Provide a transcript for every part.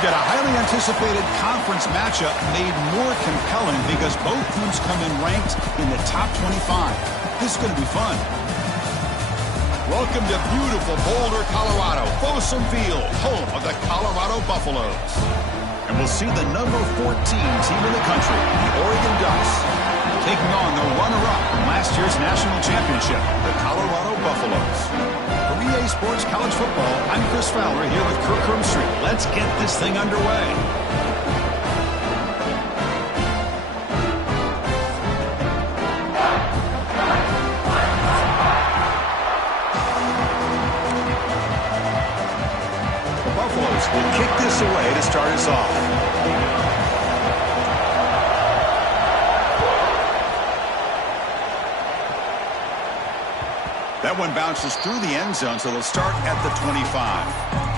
We've got a highly anticipated conference matchup made more compelling because both teams come in ranked in the top 25. This is going to be fun. Welcome to beautiful Boulder, Colorado, Folsom Field, home of the Colorado Buffaloes. And we'll see the number 14 team in the country, the Oregon Ducks, taking on the runner-up from last year's national championship, the Colorado Buffaloes. For EA Sports College Football, I'm Chris Fowler here with Kirk Street. Let's get this thing underway. The Buffaloes will kick this away to start us off. That one bounces through the end zone, so they'll start at the 25.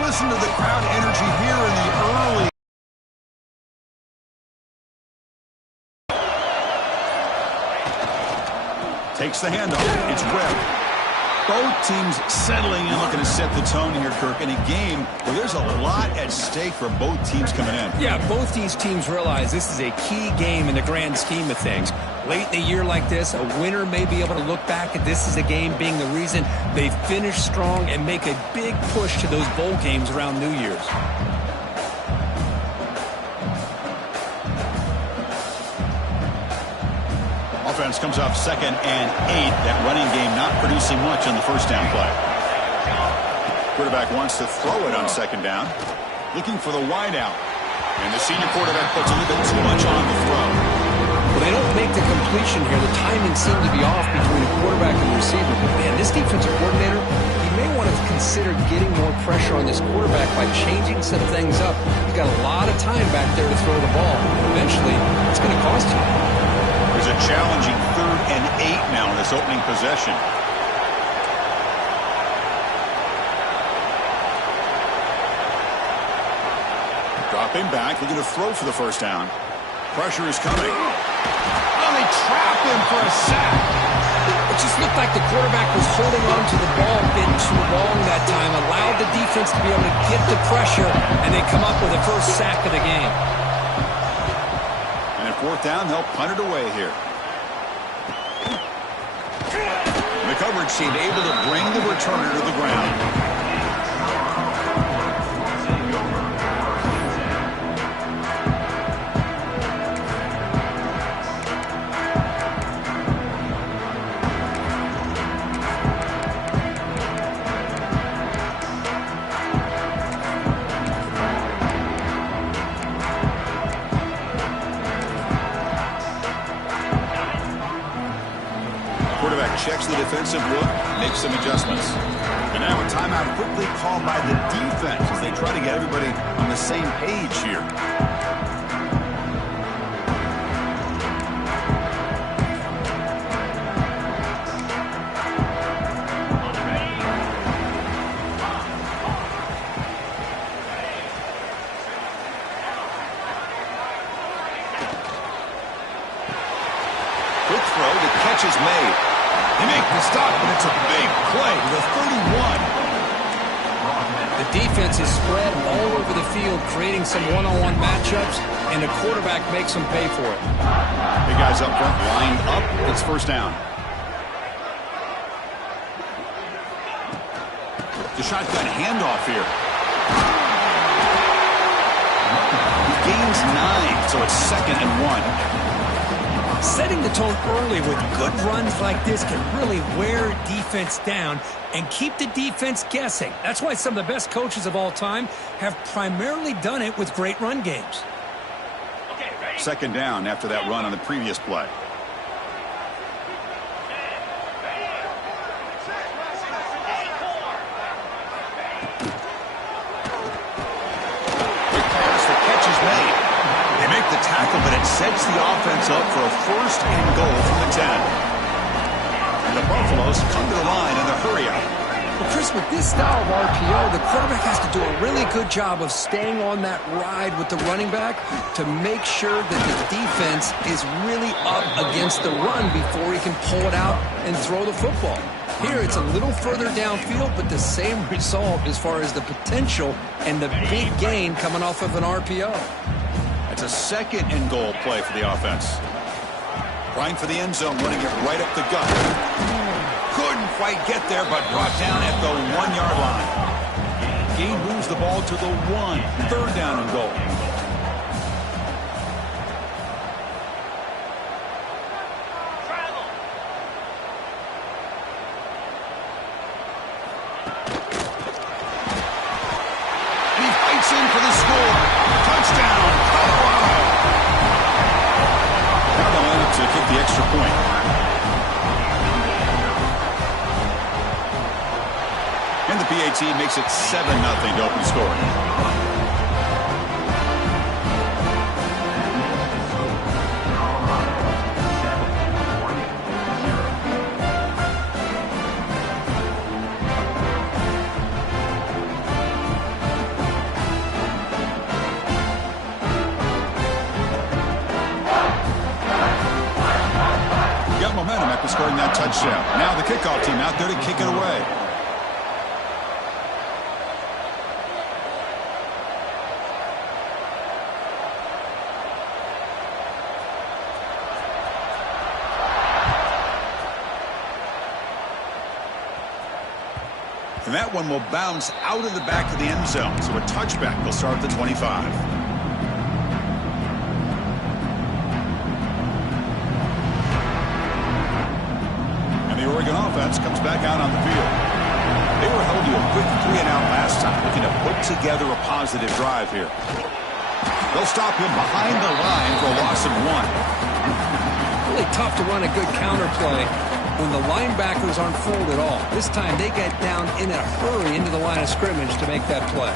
Listen to the crowd energy here in the early. Takes the handoff. It's Webb. Both teams settling in, looking to set the tone here, Kirk, in a game where there's a lot at stake for both teams coming in. Yeah, both these teams realize this is a key game in the grand scheme of things. Late in a year like this, a winner may be able to look back at this as a game being the reason they finish strong and make a big push to those bowl games around New Year's. Offense comes off 2nd and 8. That running game not producing much on the first down play. Quarterback wants to throw it on 2nd down. Looking for the wide out. And the senior quarterback puts a little bit too much on the throw. Well, they don't make the completion here. The timing seemed to be off between the quarterback and the receiver. But man, this defensive coordinator, he may want to consider getting more pressure on this quarterback by changing some things up. He's got a lot of time back there to throw the ball. Eventually, it's going to cost you. There's a challenging 3rd and 8 now in this opening possession. Dropping back, looking to throw for the first down. Pressure is coming. Oh, they trap him for a sack. It just looked like the quarterback was holding on to the ball a bit too long that time, allowed the defense to be able to get the pressure, and they come up with the first sack of the game. And at 4th down, they'll punt it away here. The coverage team able to bring the returner to the ground. Checks the defensive look, makes some adjustments. And now a timeout quickly called by the defense as they try to get everybody on the same page here. Quick throw, the catch is made. They make the stop, but it's a big play to the 31. The defense is spread all over the field, creating some one-on-one matchups, and the quarterback makes them pay for it. Big guys up front, lined up. It's 1st down. The shotgun handoff here. He gains 9, so it's 2nd and 1. Setting the tone early with good runs like this can really wear defense down and keep the defense guessing. That's why some of the best coaches of all time have primarily done it with great run games. 2nd down after that run on the previous play. Quick pass, the catch is made. They make the tackle, but it sets the offense up for a first and goal from the 10. And the Buffaloes come to the line in the hurry-up. Well, Chris, with this style of RPO, the quarterback has to do a really good job of staying on that ride with the running back to make sure that the defense is really up against the run before he can pull it out and throw the football. Here, it's a little further downfield, but the same result as far as the potential and the big gain coming off of an RPO. That's a second and goal play for the offense. Trying for the end zone, running it right up the gut. Couldn't quite get there, but brought down at the 1-yard line. Gain moves the ball to the 1. Third down and goal. In for the score. Touchdown, Colorado. Now they'll line up to kick the extra point. And the PAT makes it 7-0 to open scoring. Momentum after scoring that touchdown. Now the kickoff team out there to kick it away. And that one will bounce out of the back of the end zone. So a touchback will start at the 25. Oregon offense comes back out on the field. They were held to a quick 3-and-out last time, looking to put together a positive drive here. They'll stop him behind the line for a loss of 1. Really tough to run a good counter play when the linebackers aren't full at all. This time they get down in a hurry into the line of scrimmage to make that play.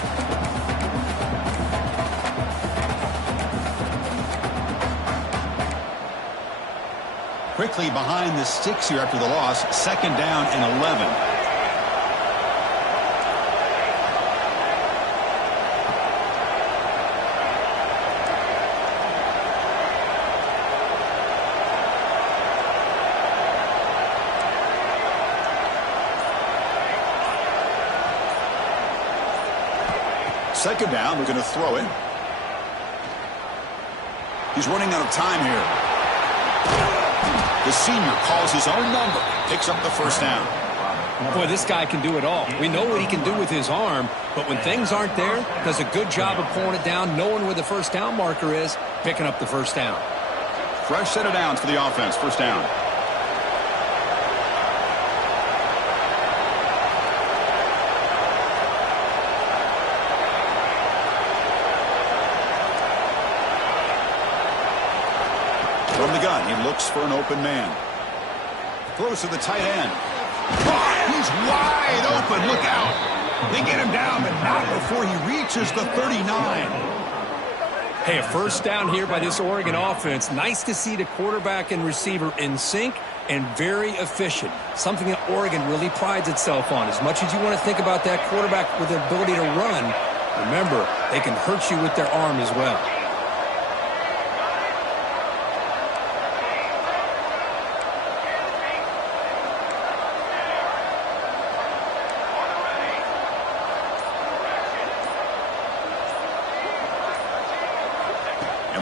Quickly behind the sticks here after the loss. Second down and 11. Second down, they're going to throw it. He's running out of time here. The senior calls his own number, picks up the first down. Boy, this guy can do it all. We know what he can do with his arm, but when things aren't there, does a good job of pulling it down, knowing where the first down marker is, picking up the first down. Fresh set of downs for the offense, first down. From the gun, he looks for an open man. Throws to the tight end. Oh, he's wide open. Look out. They get him down, but not before he reaches the 39. Hey, a first down here by this Oregon offense. Nice to see the quarterback and receiver in sync and very efficient. Something that Oregon really prides itself on. As much as you want to think about that quarterback with the ability to run, remember, they can hurt you with their arm as well.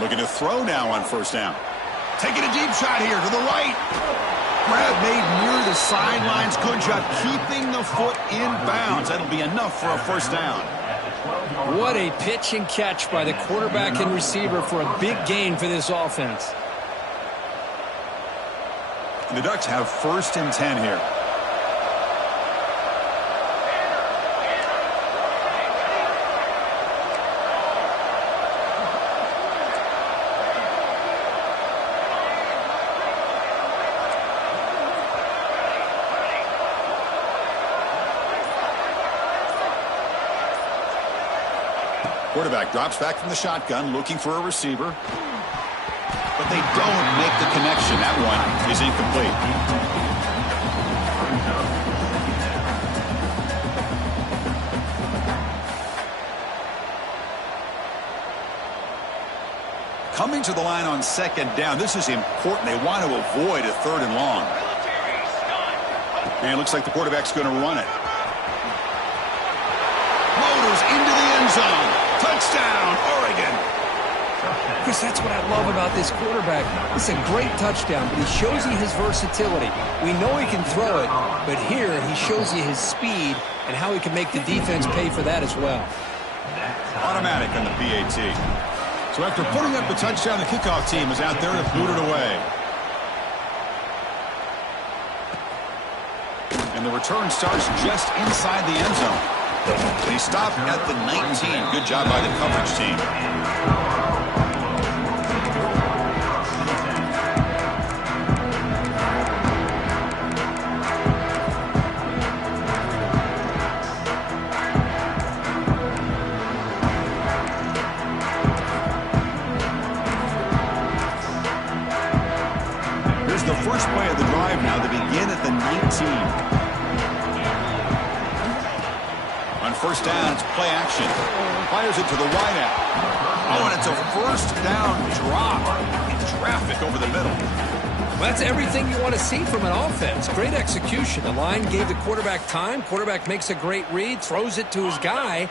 Looking to throw now on first down. Taking a deep shot here to the right. Grab made near the sidelines. Good job keeping the foot in bounds. That'll be enough for a first down. What a pitch and catch by the quarterback and receiver for a big gain for this offense. And the Ducks have first and 10 here. Quarterback drops back from the shotgun, looking for a receiver. but they don't make the connection. That one is incomplete. Coming to the line on second down. This is important. They want to avoid a third and long. And it looks like the quarterback's going to run it. Motors into the end zone. Touchdown, Oregon. Chris, that's what I love about this quarterback. It's a great touchdown, but he shows you his versatility. We know he can throw it, but here he shows you his speed and how he can make the defense pay for that as well. Automatic on the PAT. So after putting up the touchdown, the kickoff team is out there to boot it away. And the return starts just inside the end zone. They stop at the 19. Good job by the coverage team. Here's the first play of the drive now. They begin at the 19. On first down, it's play action. Fires it to the wideout. Oh, and it's a first down drop in traffic over the middle. Well, that's everything you want to see from an offense. Great execution. The line gave the quarterback time. Quarterback makes a great read, throws it to his guy,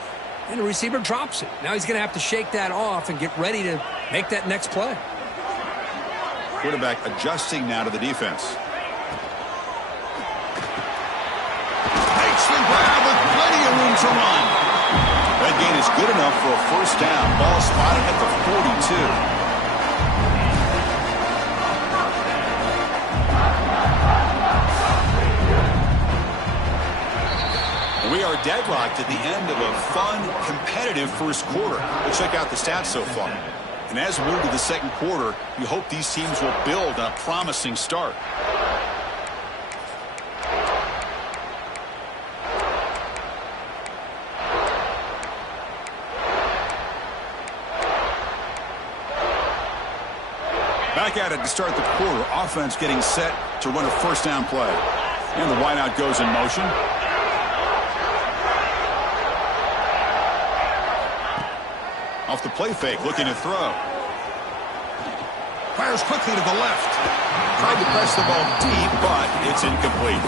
and the receiver drops it. Now he's going to have to shake that off and get ready to make that next play. Quarterback adjusting now to the defense. Takes the grab with plenty of room to run. That gain is good enough for a first down. Ball spotted at the 42. We are deadlocked at the end of a fun, competitive first quarter. Let's check out the stats so far. And as we move to the second quarter, you hope these teams will build on a promising start. Back at it to start the quarter. Offense getting set to run a first down play. And the wideout goes in motion. Off the play fake, looking to throw. Fires quickly to the left. Tried to press the ball deep, but it's incomplete.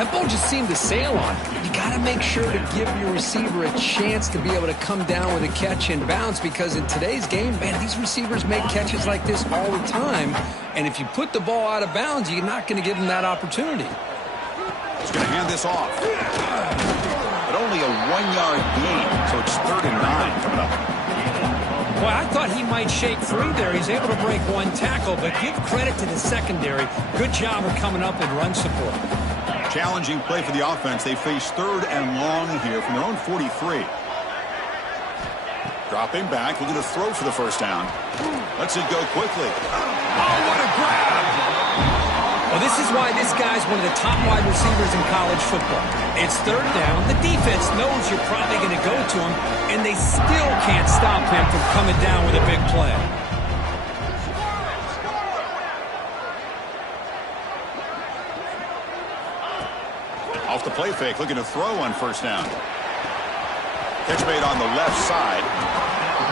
That ball just seemed to sail on. You got to make sure to give your receiver a chance to be able to come down with a catch and bounce, because in today's game, man, these receivers make catches like this all the time. And if you put the ball out of bounds, you're not going to give them that opportunity. He's going to hand this off. But only a 1-yard gain, so it's 3rd and 9 coming up. Well, I thought he might shake free there. He's able to break one tackle, but give credit to the secondary. Good job of coming up with run support. Challenging play for the offense. They face 3rd and long here from their own 43. Dropping back, looking to throw for the first down. Lets it go quickly. Oh, what a grab! Well, this is why this guy's one of the top wide receivers in college football. It's 3rd down. The defense knows you're probably going to go to him, and they still can't stop him from coming down with a big play. Off the play fake, looking to throw on first down. Catch made on the left side.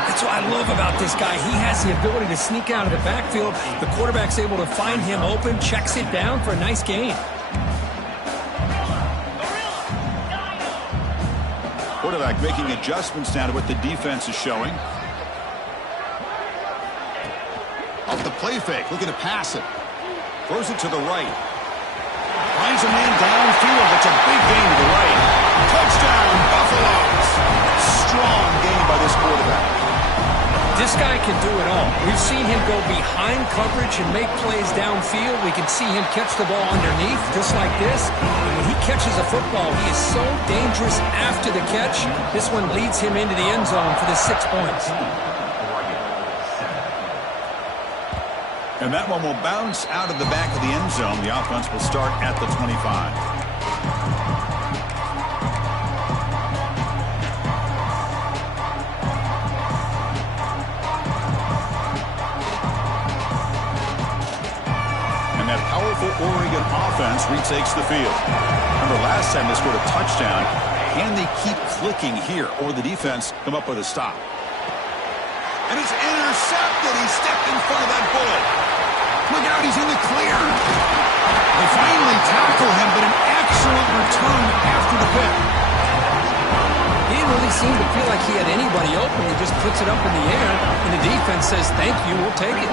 That's what I love about this guy. He has the ability to sneak out of the backfield. The quarterback's able to find him open, checks it down for a nice gain. Quarterback making adjustments now to what the defense is showing. Off the play fake, looking to pass it. Throws it to the right. Finds a man downfield. It's a big gain to the right. Touchdown, Buffaloes. Strong gain by this quarterback. This guy can do it all. We've seen him go behind coverage and make plays downfield. We can see him catch the ball underneath, just like this. And when he catches a football, he is so dangerous after the catch. This one leads him into the end zone for the 6 points. And that one will bounce out of the back of the end zone. The offense will start at the 25. beautiful Oregon offense retakes the field. Remember, last time they scored a touchdown. Can they keep clicking here, or the defense come up with a stop? And it's intercepted. He stepped in front of that bullet. Look out, he's in the clear. They finally tackle him, but an excellent return after the pick. He didn't really seem to feel like he had anybody open. He just puts it up in the air, and the defense says, thank you, we'll take it.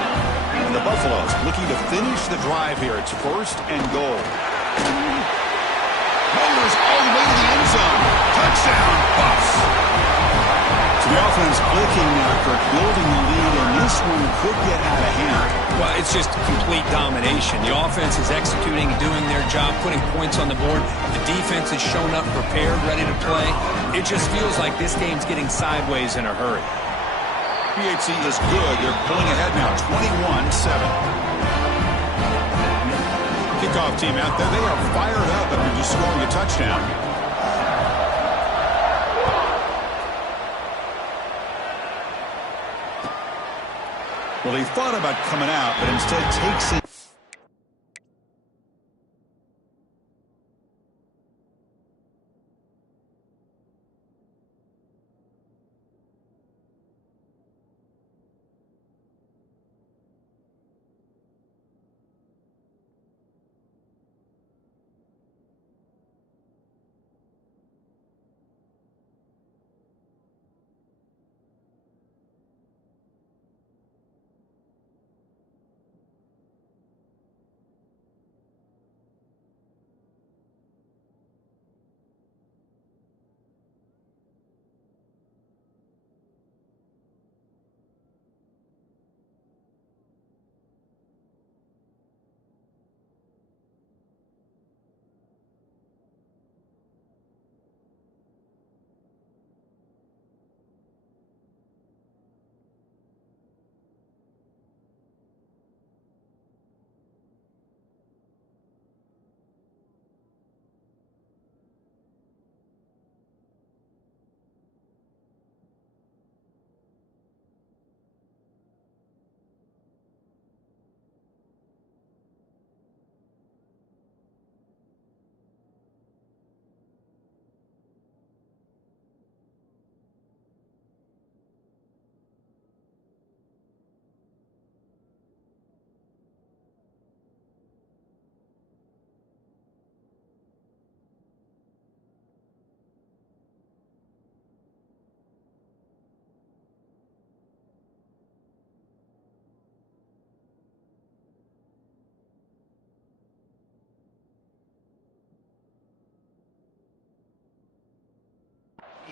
And the Buffaloes looking to finish the drive here. It's 1st and goal. Motors all the way to the end zone. Touchdown, Buffs. So the offense clicking now, Kirk, building the lead, and this one could get out of hand. Well, it's just complete domination. The offense is executing, doing their job, putting points on the board. The defense has shown up prepared, ready to play. It just feels like this game's getting sideways in a hurry. PHC is good. They're pulling ahead now, 21-7. Kickoff team out there. They are fired up after just scoring a touchdown. Well, they thought about coming out, but instead takes it.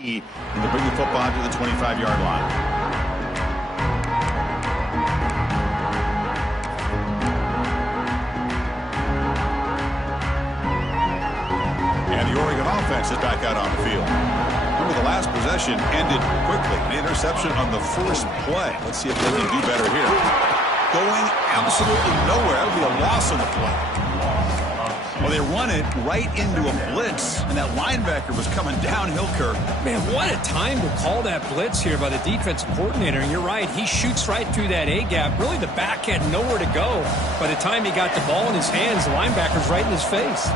And they bring the football to the 25-yard line. And the Oregon offense is back out on the field. Remember, the last possession ended quickly. An interception on the first play. Let's see if they can do better here. Going absolutely nowhere. That would be a loss on the play. Well, they run it right into a blitz, and that linebacker was coming downhill, Kirk. Man, what a time to call that blitz here by the defensive coordinator. And you're right, he shoots right through that A-gap. Really, the back had nowhere to go. By the time he got the ball in his hands, the linebacker's right in his face.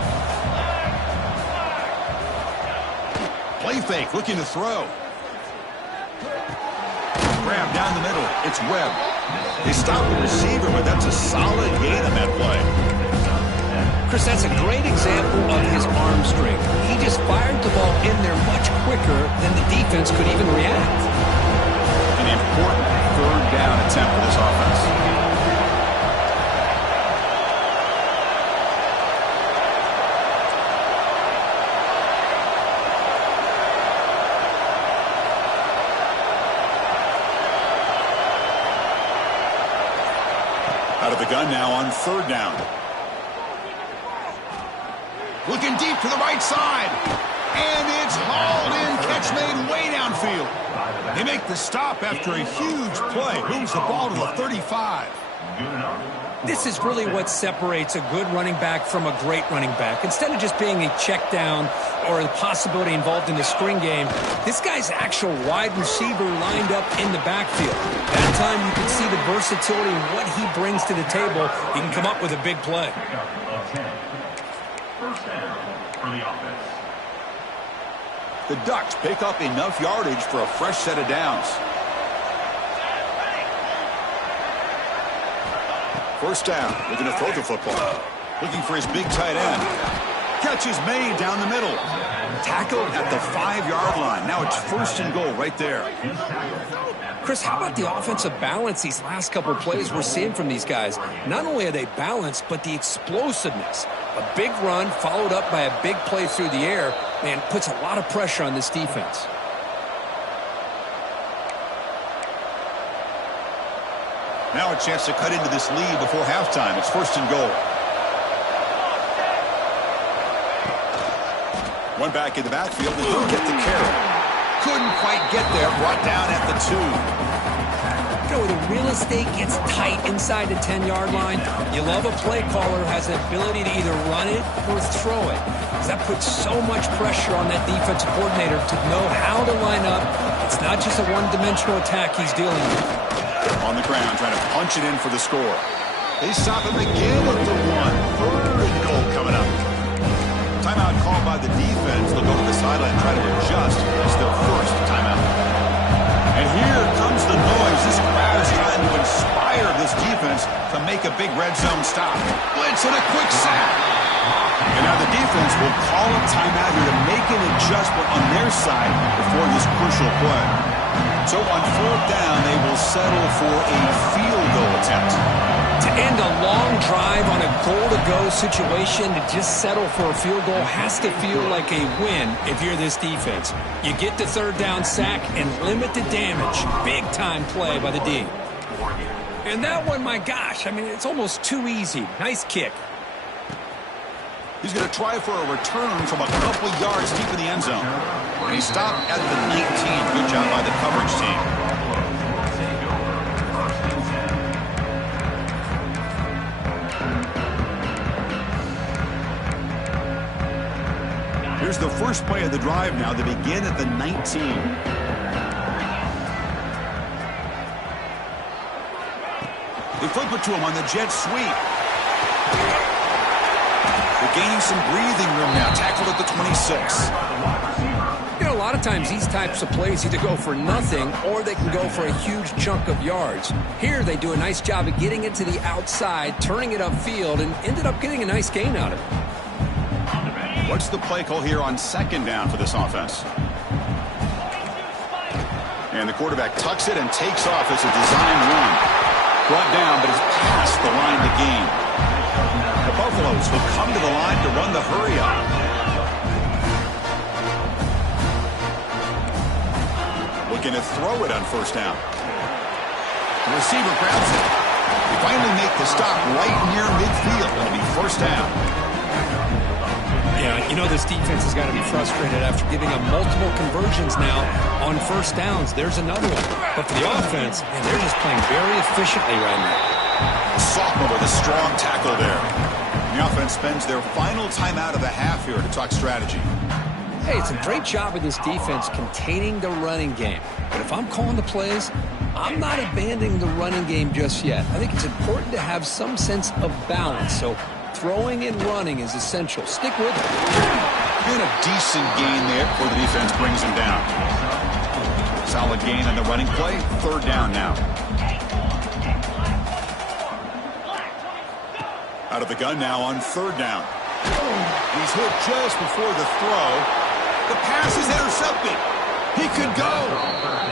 Play fake, looking to throw. Grab down the middle. It's Webb. They stop the receiver, but that's a solid gain on that play. Chris, that's a great example of his arm strength. He just fired the ball in there much quicker than the defense could even react. An important 3rd down attempt for this offense. Out of the gun now on 3rd down. Looking deep to the right side. And it's hauled in. Catch made way downfield. They make the stop after a huge play. Moves the ball to the 35. This is really what separates a good running back from a great running back. Instead of just being a check down or the possibility involved in the screen game, this guy's actual wide receiver lined up in the backfield. That time you can see the versatility and what he brings to the table. He can come up with a big play. First down for the offense. The Ducks pick up enough yardage for a fresh set of downs. First down, looking to throw the football. Looking for his big tight end. Catch is made down the middle. Tackled at the 5-yard line. Now it's first and goal right there. Chris, how about the offensive balance these last couple of plays we're seeing from these guys? Not only are they balanced, but the explosiveness. A big run followed up by a big play through the air, man, puts a lot of pressure on this defense. Now a chance to cut into this lead before halftime. It's first and goal. One back in the backfield, and he'll get the carry. Couldn't quite get there, brought down at the 2. You know, the real estate gets tight inside the 10-yard line. You love a play caller who has the ability to either run it or throw it. Because that puts so much pressure on that defensive coordinator to know how to line up. It's not just a one-dimensional attack he's dealing with. On the ground, trying to punch it in for the score. They stop him again at the 1. Third and goal coming up. Timeout called by the defense. Look over the sideline and try to adjust. It's their first timeout. And here comes the noise. This crowd is trying to inspire this defense to make a big red zone stop. Blitz and a quick sack. And now the defense will call a timeout here to make an adjustment on their side before this crucial play. So on fourth down, they will settle for a field goal attempt. To end a long drive on a goal-to-go situation, to just settle for a field goal has to feel like a win if you're this defense. You get the third down sack and limit the damage. Big-time play by the D. And that one, my gosh, I mean, it's almost too easy. Nice kick. He's going to try for a return from a couple yards deep in the end zone. He stopped at the 19. Good job by the coverage team. Here's the first play of the drive now. They begin at the 19. They flip it to him on the jet sweep. They're gaining some breathing room now. Tackled at the 26. You know, a lot of times these types of plays either go for nothing or they can go for a huge chunk of yards. Here they do a nice job of getting it to the outside, turning it upfield, and ended up getting a nice gain out of it. What's the play call here on second down for this offense? And the quarterback tucks it and takes off. It's a design run. Brought down, but it's past the line to gain. The Buffaloes will come to the line to run the hurry-up. Looking to throw it on first down. The receiver grabs it. They finally make the stop right near midfield. It'll be first down. Yeah, you know this defense has got to be frustrated after giving up multiple conversions now on first downs. There's another one. But for the offense, man, they're just playing very efficiently right now. Sophomore with a strong tackle there. The offense spends their final timeout of the half here to talk strategy. Hey, it's a great job of this defense containing the running game. But if I'm calling the plays, I'm not abandoning the running game just yet. I think it's important to have some sense of balance. So throwing and running is essential. Stick with it. And a decent gain there before the defense brings him down. Solid gain on the running play. Third down now. Out of the gun now on third down. He's hit just before the throw. The pass is intercepted. He could go.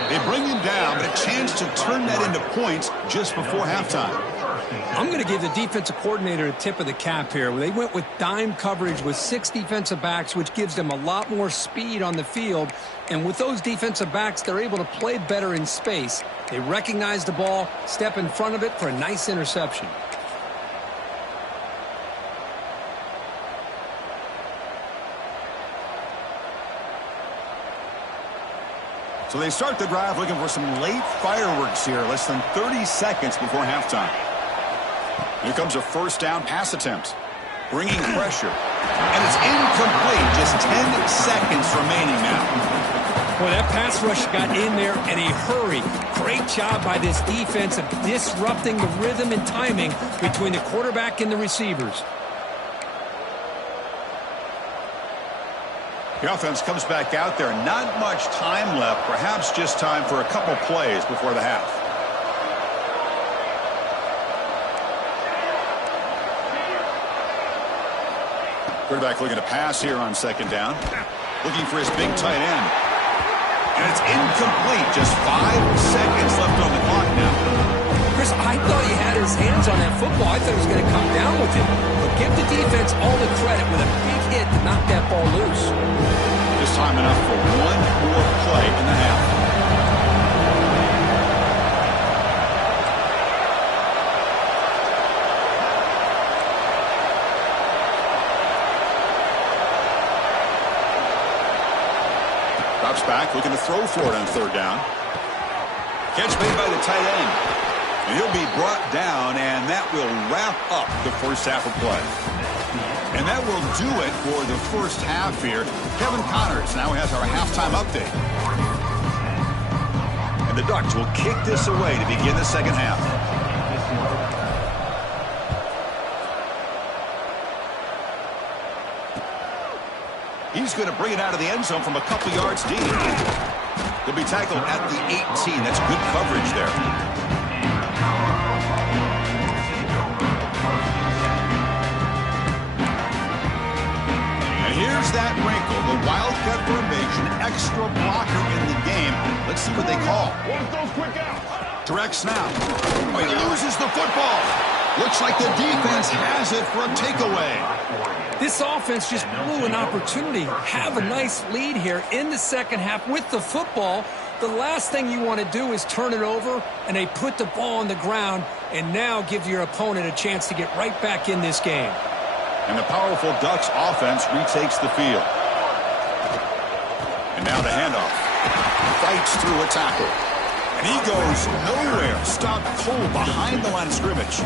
They bring him down, but a chance to turn that into points just before halftime. I'm going to give the defensive coordinator a tip of the cap here. They went with dime coverage with 6 defensive backs, which gives them a lot more speed on the field. And with those defensive backs, they're able to play better in space. They recognize the ball, step in front of it for a nice interception. So they start the drive looking for some late fireworks here, less than 30 seconds before halftime. Here comes a first down pass attempt. Bringing pressure. And it's incomplete. Just 10 seconds remaining now. Boy, that pass rush got in there in a hurry. Great job by this defense of disrupting the rhythm and timing between the quarterback and the receivers. The offense comes back out there. Not much time left. Perhaps just time for a couple plays before the half. Quarterback looking to pass here on second down. Looking for his big tight end. And it's incomplete. Just 5 seconds left on the clock now. Chris, I thought he had his hands on that football. I thought he was going to come down with it. But give the defense all the credit with a big hit to knock that ball loose. Just time enough for one more play in the half. Drops back, looking to throw for it on third down. Catch made by the tight end. And he'll be brought down, and that will wrap up the first half of play. And that will do it for the first half here. Kevin Connors now has our halftime update. And the Ducks will kick this away to begin the second half. He's going to bring it out of the end zone from a couple yards deep. He'll be tackled at the 18. That's good coverage there. And here's that wrinkle. The Wildcat formation, extra blocker in the game. Let's see what they call. Want those quick outs. Direct snap. Oh, he loses the football. Looks like the defense has it for a takeaway. This offense just blew an opportunity. Have a nice lead here in the second half with the football. The last thing you want to do is turn it over, and they put the ball on the ground and now give your opponent a chance to get right back in this game. And the powerful Ducks offense retakes the field. And now the handoff. Fights through a tackle. And he goes nowhere. Stopped cold behind the line of scrimmage.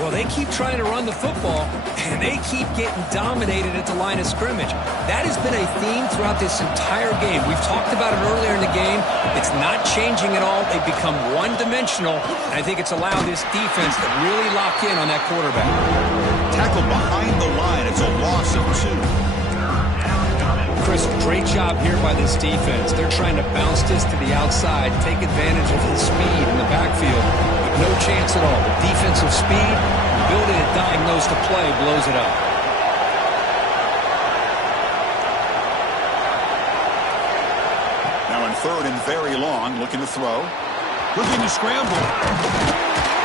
Well, they keep trying to run the football, and they keep getting dominated at the line of scrimmage. That has been a theme throughout this entire game. We've talked about it earlier in the game. It's not changing at all. They've become one-dimensional, and I think it's allowed this defense to really lock in on that quarterback. Tackled behind the line. It's a loss of 2. Chris, great job here by this defense. They're trying to bounce this to the outside, take advantage of the speed in the backfield. No chance at all. The defensive speed, ability to diagnose the play, blows it up. Now in third and very long, looking to throw. Looking to scramble.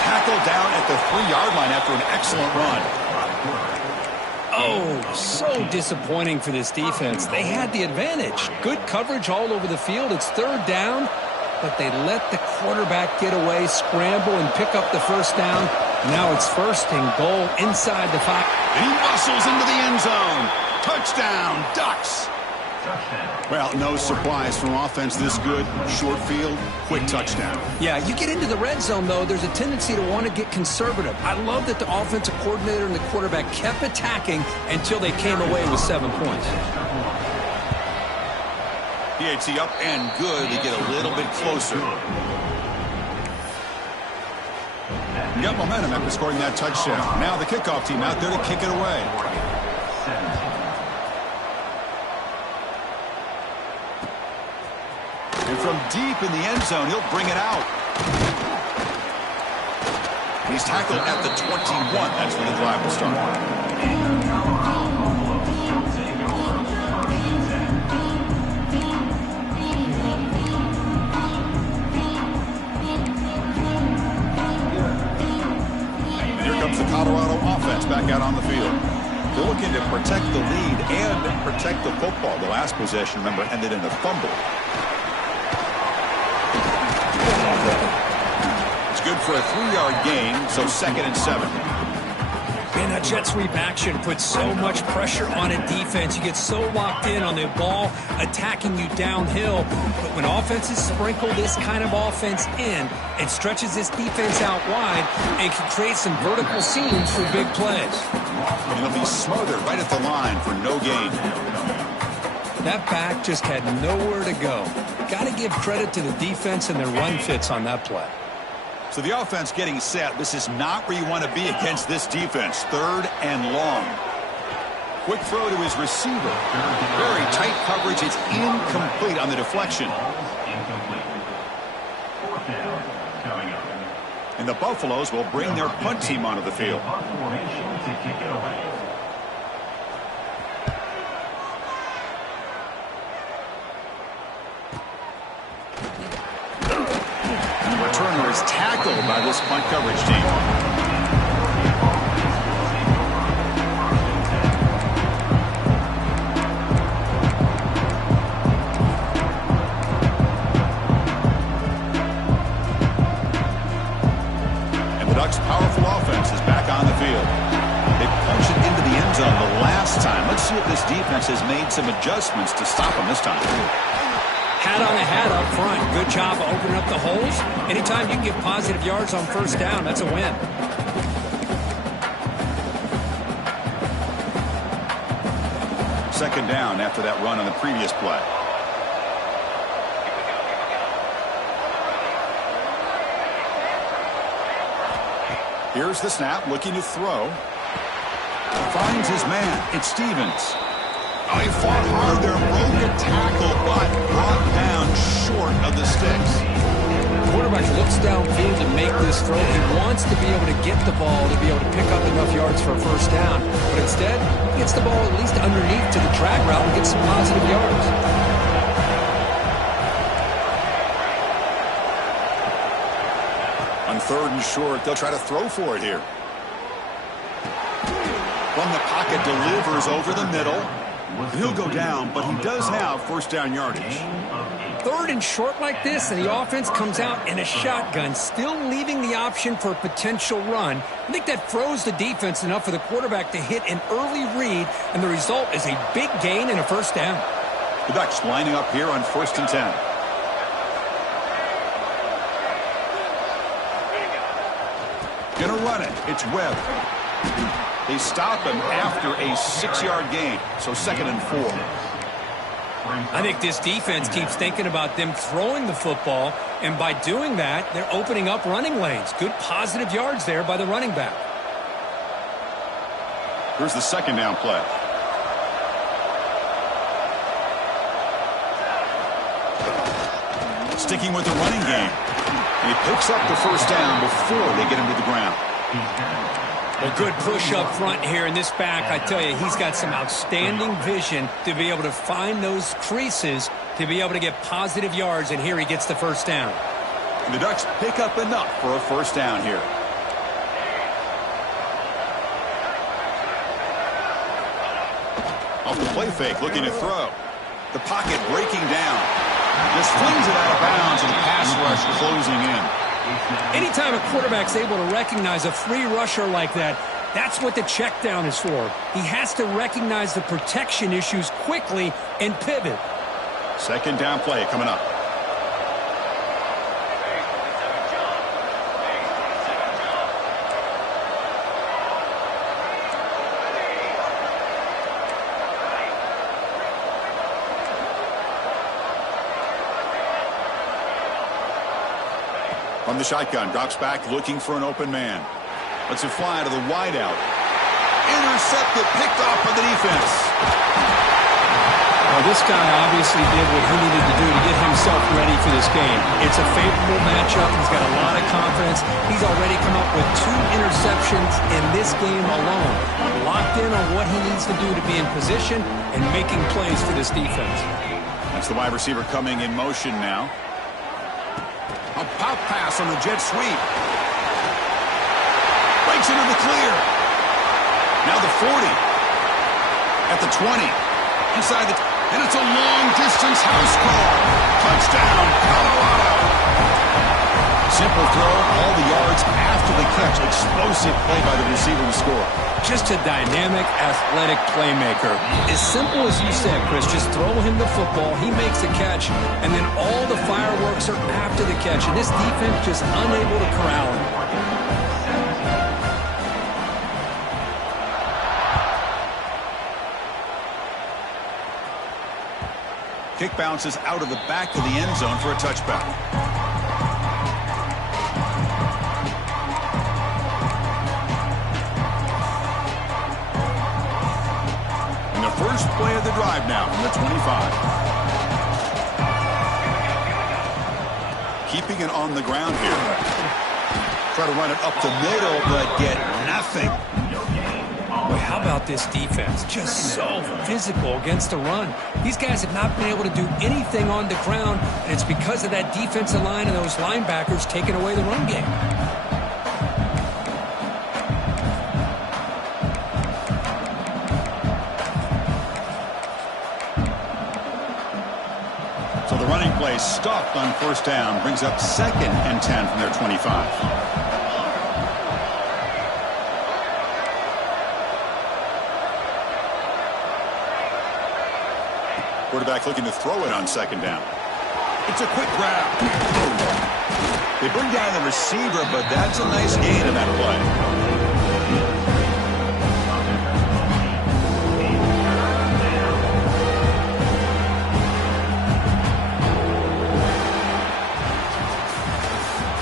Tackled down at the 3-yard line after an excellent run. Oh, so disappointing for this defense. They had the advantage. Good coverage all over the field. It's third down, but they let the quarterback get away, scramble, and pick up the first down. Now it's first and goal inside the 5. And he muscles into the end zone. Touchdown, Ducks. Well, no surprise from offense this good. Short field, quick touchdown. Yeah, you get into the red zone, though, there's a tendency to want to get conservative. I love that the offensive coordinator and the quarterback kept attacking until they came away with 7 points. PAT up and good to get a little bit closer. Got momentum after scoring that touchdown. Now the kickoff team out there to kick it away. And from deep in the end zone, he'll bring it out. He's tackled at the 21. That's when the drive will start. And here comes the Colorado offense back out on the field. They're looking to protect the lead and protect the football. The last possession, remember, ended in a fumble. It's good for a 3-yard gain, so 2nd and 7. And that jet sweep action puts so much pressure on a defense. You get so locked in on the ball attacking you downhill. But when offenses sprinkle this kind of offense in, it stretches this defense out wide and can create some vertical seams for big plays. And he'll be smothered right at the line for no gain. That back just had nowhere to go. Got to give credit to the defense and their run fits on that play. So the offense getting set. This is not where you want to be against this defense. 3rd and long. Quick throw to his receiver. Very tight coverage. It's incomplete on the deflection. And the Buffaloes will bring their punt team onto the field. Returner is tackled by this punt coverage team. And the Ducks' powerful offense is back on the field. They punched it into the end zone the last time. Let's see if this defense has made some adjustments to stop them this time. Hat on a hat up front. Good job of opening up the holes. Anytime you can get positive yards on first down, that's a win. Second down after that run on the previous play. Here's the snap, looking to throw. Finds his man. It's Stevens. Oh, he fought hard there, broke a tackle, but brought down short of the sticks. The quarterback looks downfield to make this throw. He wants to be able to get the ball to be able to pick up enough yards for a first down. But instead, he gets the ball at least underneath to the drag route and gets some positive yards. On 3rd and short, they'll try to throw for it here. From the pocket, delivers over the middle. He'll go down, but he does have first down yardage. 3rd and short like this, and the offense comes out in a shotgun, still leaving the option for a potential run. I think that froze the defense enough for the quarterback to hit an early read, and the result is a big gain and a first down. The Ducks lining up here on 1st and 10. Gonna run it. It's Webb. They stop him after a 6-yard gain, so 2nd and 4. I think this defense keeps thinking about them throwing the football, and by doing that, they're opening up running lanes. Good positive yards there by the running back. Here's the 2nd down play. Sticking with the running game. And he picks up the first down before they get him to the ground. Well, good push up front here in this back. I tell you, he's got some outstanding vision to be able to find those creases to be able to get positive yards, and here he gets the first down. And the Ducks pick up enough for a first down here. Off the play fake, looking to throw. The pocket breaking down. Just flings it out of bounds, and the pass rush closing in. Anytime a quarterback's able to recognize a free rusher like that, that's what the check down is for. He has to recognize the protection issues quickly and pivot. 2nd down play coming up. From the shotgun, drops back, looking for an open man. Lets it fly to the wideout. Intercepted, picked off by the defense. Well, this guy obviously did what he needed to do to get himself ready for this game. It's a favorable matchup. He's got a lot of confidence. He's already come up with 2 interceptions in this game alone. Locked in on what he needs to do to be in position and making plays for this defense. That's the wide receiver coming in motion now. A pop pass on the jet sweep. Breaks into the clear. Now the 40. At the 20. Inside the... And it's a long-distance house call. Touchdown, Colorado. Simple throw, all the yards after the catch. Explosive play by the receiver to score. Just a dynamic, athletic playmaker. As simple as you said, Chris, just throw him the football, he makes the catch, and then all the fireworks are after the catch. And this defense just unable to corral him. Kick bounces out of the back of the end zone for a touchback. And the first play of the drive now from the 25. Keeping it on the ground here. Try to run it up the middle, but get nothing. Boy, how about this defense? Just so physical against the run. These guys have not been able to do anything on the ground, and it's because of that defensive line and those linebackers taking away the run game. So the running play stopped on first down, brings up 2nd and 10 from their 25. Quarterback looking to throw it on 2nd down. It's a quick grab. They bring down the receiver, but that's a nice gain in that play.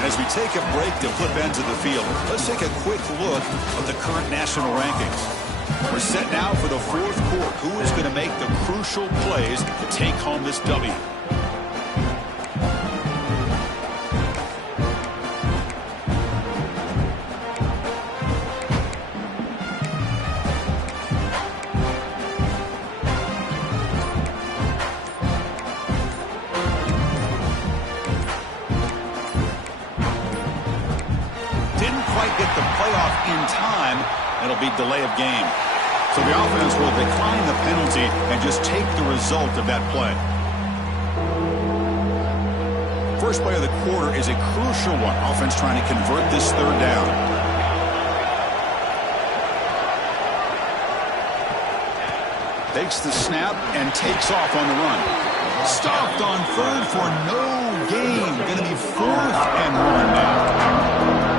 As we take a break to flip ends of the field, let's take a quick look at the current national rankings. We're set now for the 4th quarter. Who is going to make the crucial plays to take home this W? Didn't quite get the playoff in time. It'll be delay of game. So the offense will decline the penalty and just take the result of that play. First play of the quarter is a crucial one. Offense trying to convert this 3rd down. Takes the snap and takes off on the run. Stopped on 3rd for no gain. Going to be 4th and 1 now.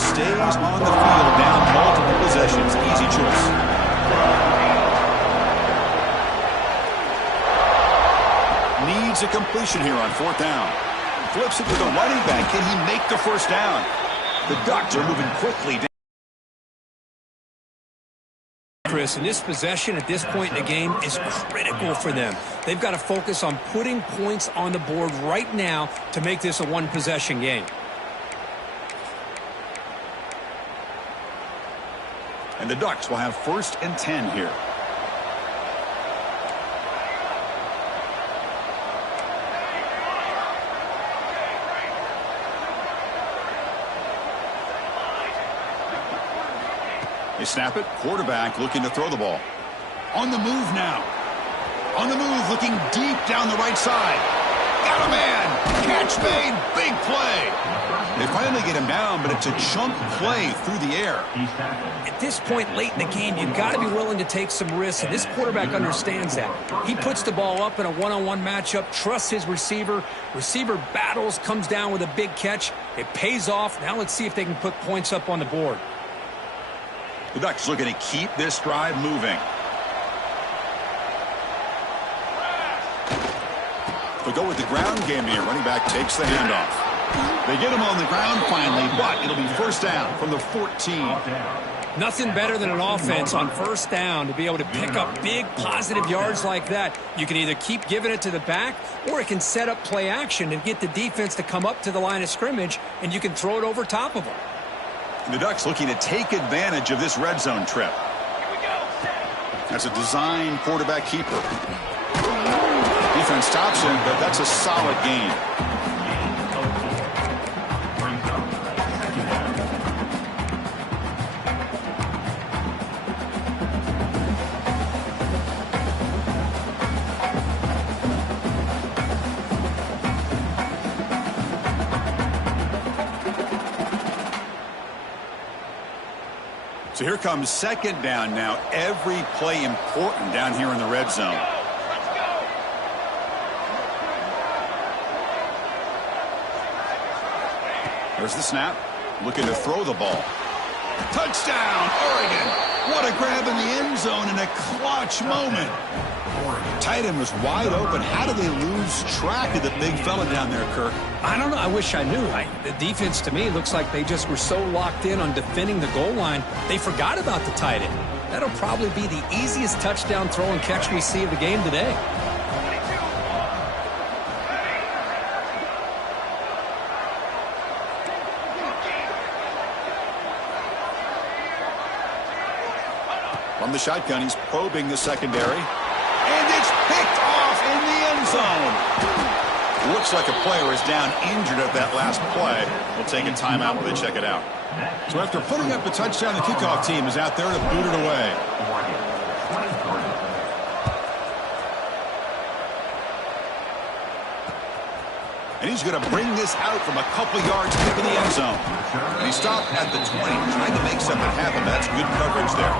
Stays on the field, down multiple possessions. Easy choice. Needs a completion here on 4th down. Flips it to the running back. Can he make the first down? The Ducks are moving quickly down. Chris, and this possession at this point in the game is critical for them. They've got to focus on putting points on the board right now to make this a one-possession game. And the Ducks will have 1st and 10 here. They snap it. Quarterback looking to throw the ball. On the move now. On the move, looking deep down the right side. Got a man. Catch made. Big play. They finally get him down, but it's a chunk play through the air. At this point late in the game, you've got to be willing to take some risks, and this quarterback understands that. He puts the ball up in a one-on-one matchup, trusts his receiver. Receiver battles, comes down with a big catch. It pays off. Now let's see if they can put points up on the board. The Ducks looking to keep this drive moving. They'll go with the ground game here. Running back takes the handoff. They get him on the ground finally, but it'll be 1st down from the 14. Nothing better than an offense on 1st down to be able to pick up big positive yards like that. You can either keep giving it to the back, or it can set up play action and get the defense to come up to the line of scrimmage, and you can throw it over top of them. The Ducks looking to take advantage of this red zone trip. That's a design quarterback keeper. Defense stops him, but that's a solid gain. So here comes second down now. Every play important down here in the red zone. There's the snap. Looking to throw the ball. Touchdown, Oregon. What a grab in the end zone in a clutch moment. Tight end was wide open. How did they lose track of the big fella down there, Kirk? I don't know. I wish I knew. The defense, to me, looks like they just were so locked in on defending the goal line, they forgot about the tight end. That'll probably be the easiest touchdown throw and catch we see of the game today. From the shotgun, he's probing the secondary. And it's picked off in the end zone. Looks like a player is down injured at that last play. We'll take a timeout while they check it out. So after putting up a touchdown, the kickoff team is out there to boot it away. And he's going to bring this out from a couple yards deep in the end zone. And he stopped at the 20, trying to make something happen. That's good coverage there.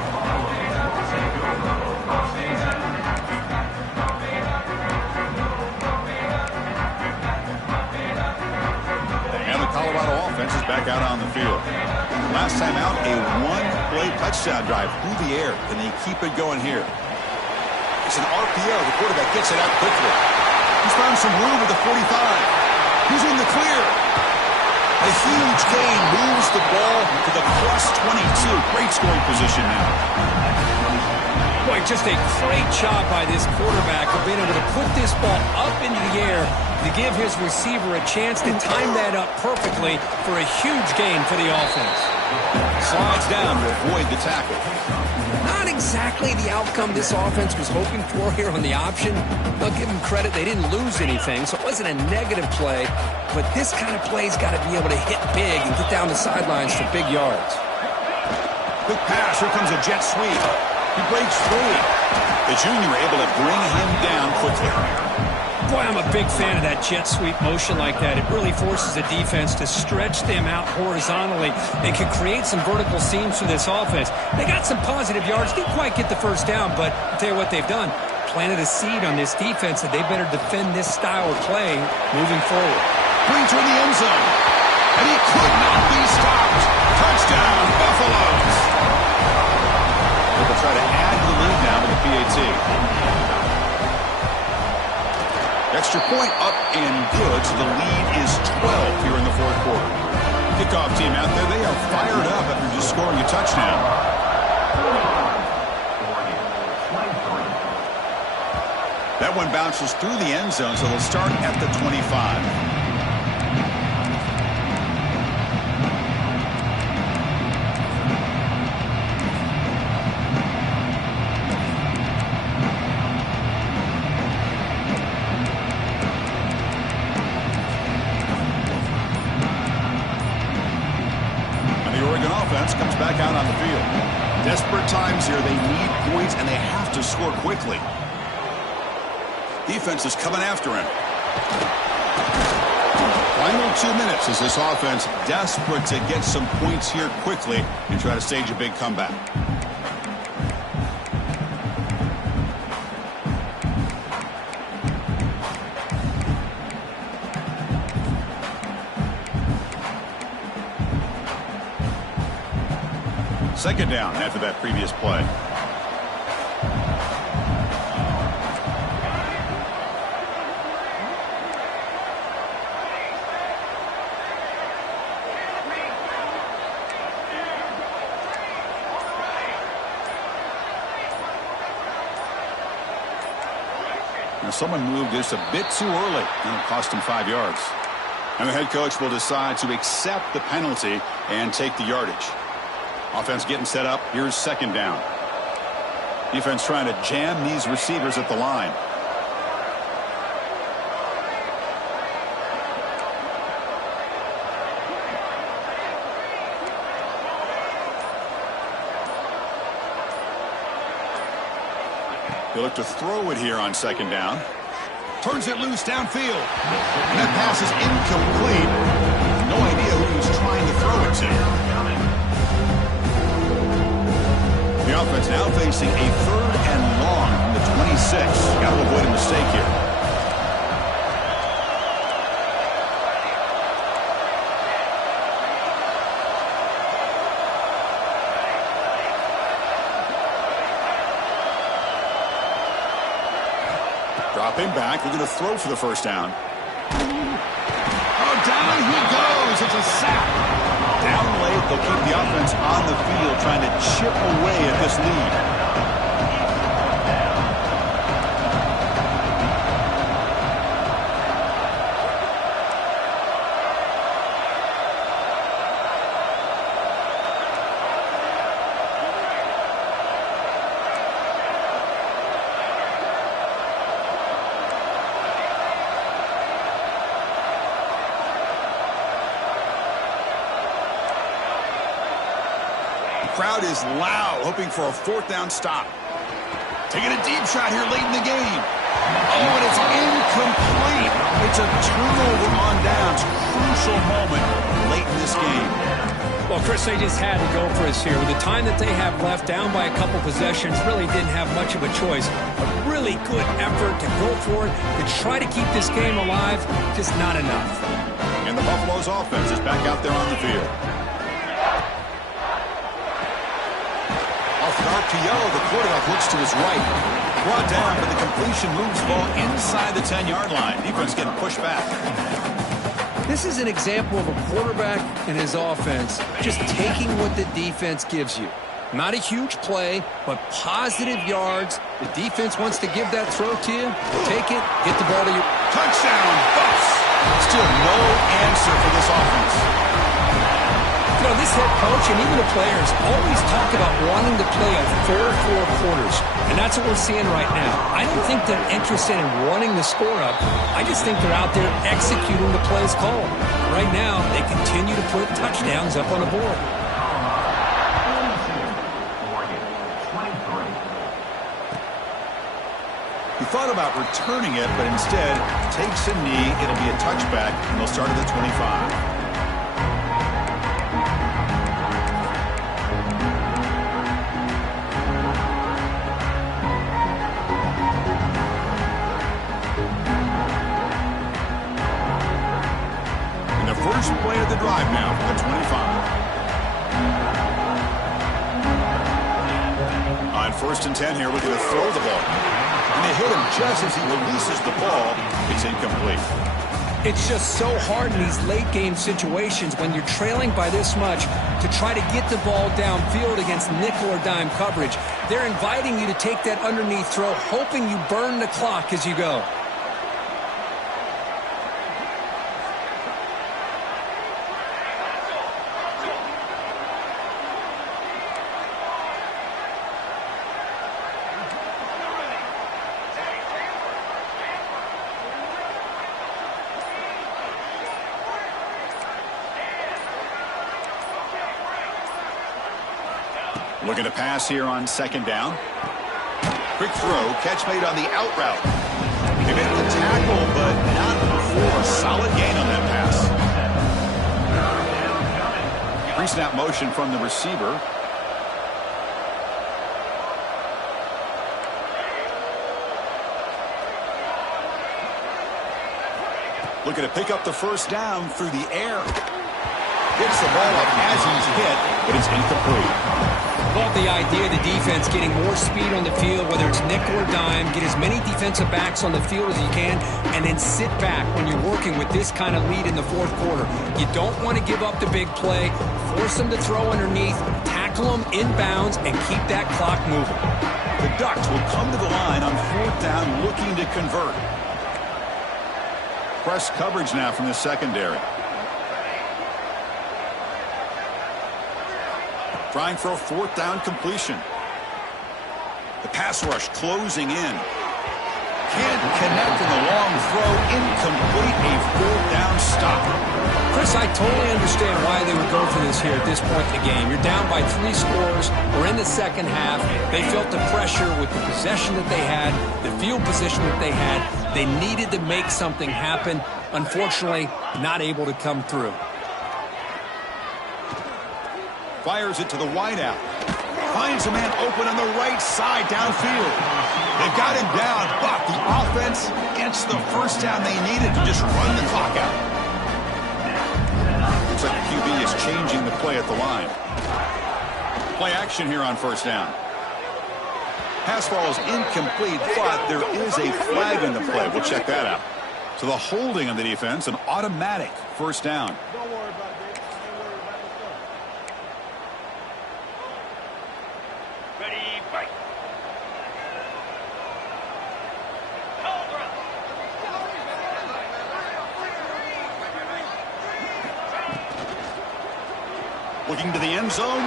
Colorado offense is back out on the field. Last time out, a one-play touchdown drive through the air. Can they keep it going here? It's an RPO. The quarterback gets it out quickly. He's found some room with the 45. He's in the clear. A huge gain moves the ball to the +22. Great scoring position now. Boy, just a great job by this quarterback of being able to put this ball up into the air to give his receiver a chance to time that up perfectly for a huge gain for the offense. Slides down to avoid the tackle. Not exactly the outcome this offense was hoping for here on the option. I'll give them credit. They didn't lose anything, so it wasn't a negative play. But this kind of play's got to be able to hit big and get down the sidelines for big yards. Quick pass. Here comes a jet sweep. He breaks free. The junior able to bring him down quickly. Boy, I'm a big fan of that jet sweep motion like that. It really forces the defense to stretch them out horizontally and can create some vertical seams for this offense. They got some positive yards. Didn't quite get the first down, but I'll tell you what they've done. Planted a seed on this defense that they better defend this style of play moving forward. Brings her in the end zone. And he could not be stopped. Touchdown, Buffaloes. They'll try to add to the lead now with the PAT. Extra point up and good, so the lead is 12 here in the fourth quarter. Kickoff team out there, they are fired up after just scoring a touchdown. That one bounces through the end zone, so they'll start at the 25. Comes back out on the field. Desperate times here. They need points, and they have to score quickly. Defense is coming after him. Final 2 minutes as this offense desperate to get some points here quickly and try to stage a big comeback. Second down after that previous play. Now someone moved just a bit too early, and it cost him 5 yards. And the head coach will decide to accept the penalty and take the yardage. Offense getting set up. Here's second down. Defense trying to jam these receivers at the line. They look to throw it here on second down. Turns it loose downfield. And that pass is incomplete. No idea who he was trying to throw it to. offense now facing a 3rd and long from the 26. Got to avoid a mistake here. Drop him back. We're going to throw for the first down. Oh, down he goes. It's a sack. Down late, they'll keep the offense on the field trying to chip away at this lead. Crowd is loud, hoping for a 4th down stop. Taking a deep shot here late in the game. Oh, and it's incomplete. It's a turnover on downs. Crucial moment late in this game. Well, Chris, they just had to go for us here. With the time that they have left, down by a couple possessions, really didn't have much of a choice. A really good effort to go for it, to try to keep this game alive, just not enough. And the Buffalo's offense is back out there on the field. Off an RPO, the quarterback looks to his right. Brought down, but the completion moves the ball inside the 10-yard line. Defense getting pushed back. This is an example of a quarterback and his offense just taking what the defense gives you. Not a huge play, but positive yards. The defense wants to give that throw to you. Take it, get the ball to you. Touchdown, Buffs! Still no answer for this offense. You know, this head coach and even the players always talk about wanting to play a 4-4 quarters, and that's what we're seeing right now. I don't think they're interested in running the score up. I just think they're out there executing the plays called. Right now, they continue to put touchdowns up on the board. He thought about returning it, but instead takes a knee. It'll be a touchback, and they'll start at the 25. First play of the drive now for the 25. On 1st and 10 here, we're going to throw the ball. And they hit him just as he releases the ball. It's incomplete. It's just so hard in these late game situations when you're trailing by this much to try to get the ball downfield against nickel or dime coverage. They're inviting you to take that underneath throw, hoping you burn the clock as you go. Looking to pass here on 2nd down. Quick throw, catch made on the out route. They made the tackle, but not for a solid gain on that pass. Pre-snap motion from the receiver. Looking to pick up the first down through the air. Gets the ball up as he's hit, but it's incomplete. Love the idea of the defense getting more speed on the field, whether it's nickel or dime, get as many defensive backs on the field as you can, and then sit back when you're working with this kind of lead in the 4th quarter. You don't want to give up the big play, force them to throw underneath, tackle them inbounds, and keep that clock moving. The Ducks will come to the line on 4th down looking to convert. Press coverage now from the secondary. Trying for a 4th down completion. The pass rush closing in. Can't connect in the long throw. Incomplete. A 4th down stop. Chris, I totally understand why they would go for this here at this point in the game. You're down by 3 scores. We're in the second half. They felt the pressure with the possession that they had, the field position that they had. They needed to make something happen. Unfortunately, not able to come through. Fires it to the wideout. Finds a man open on the right side downfield. They've got him down, but the offense gets the first down they needed to just run the clock out. Looks like the QB is changing the play at the line. Play action here on first down. Pass ball is incomplete, but there is a flag in the play. We'll check that out. So the holding on the defense, an automatic first down. Don't worry about it, baby. Don't worry about it. Let's go. Ready, break. Looking to the end zone.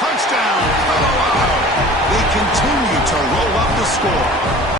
Touchdown, Colorado. They continue to roll up the score.